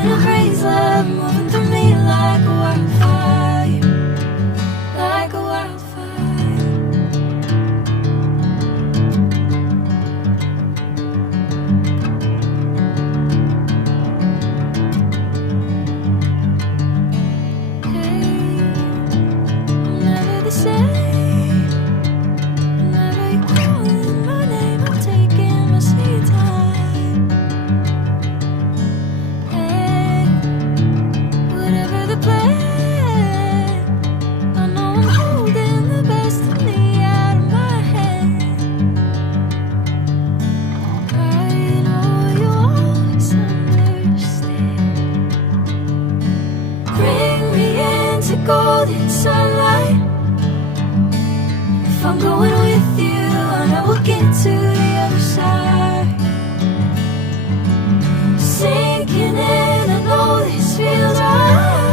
in a craze, love moving through me like a wildfire, like a wildfire. Hey, I'm never the same. Whenever you're calling my name, I'm taking my sweet time. Hey, whatever the plan, I know I'm holding the best of me out of my head. I know you always understand. Bring me into golden sunlight. If I'm going with you, I know we'll get to the other side. Sinking in, I know this feels right.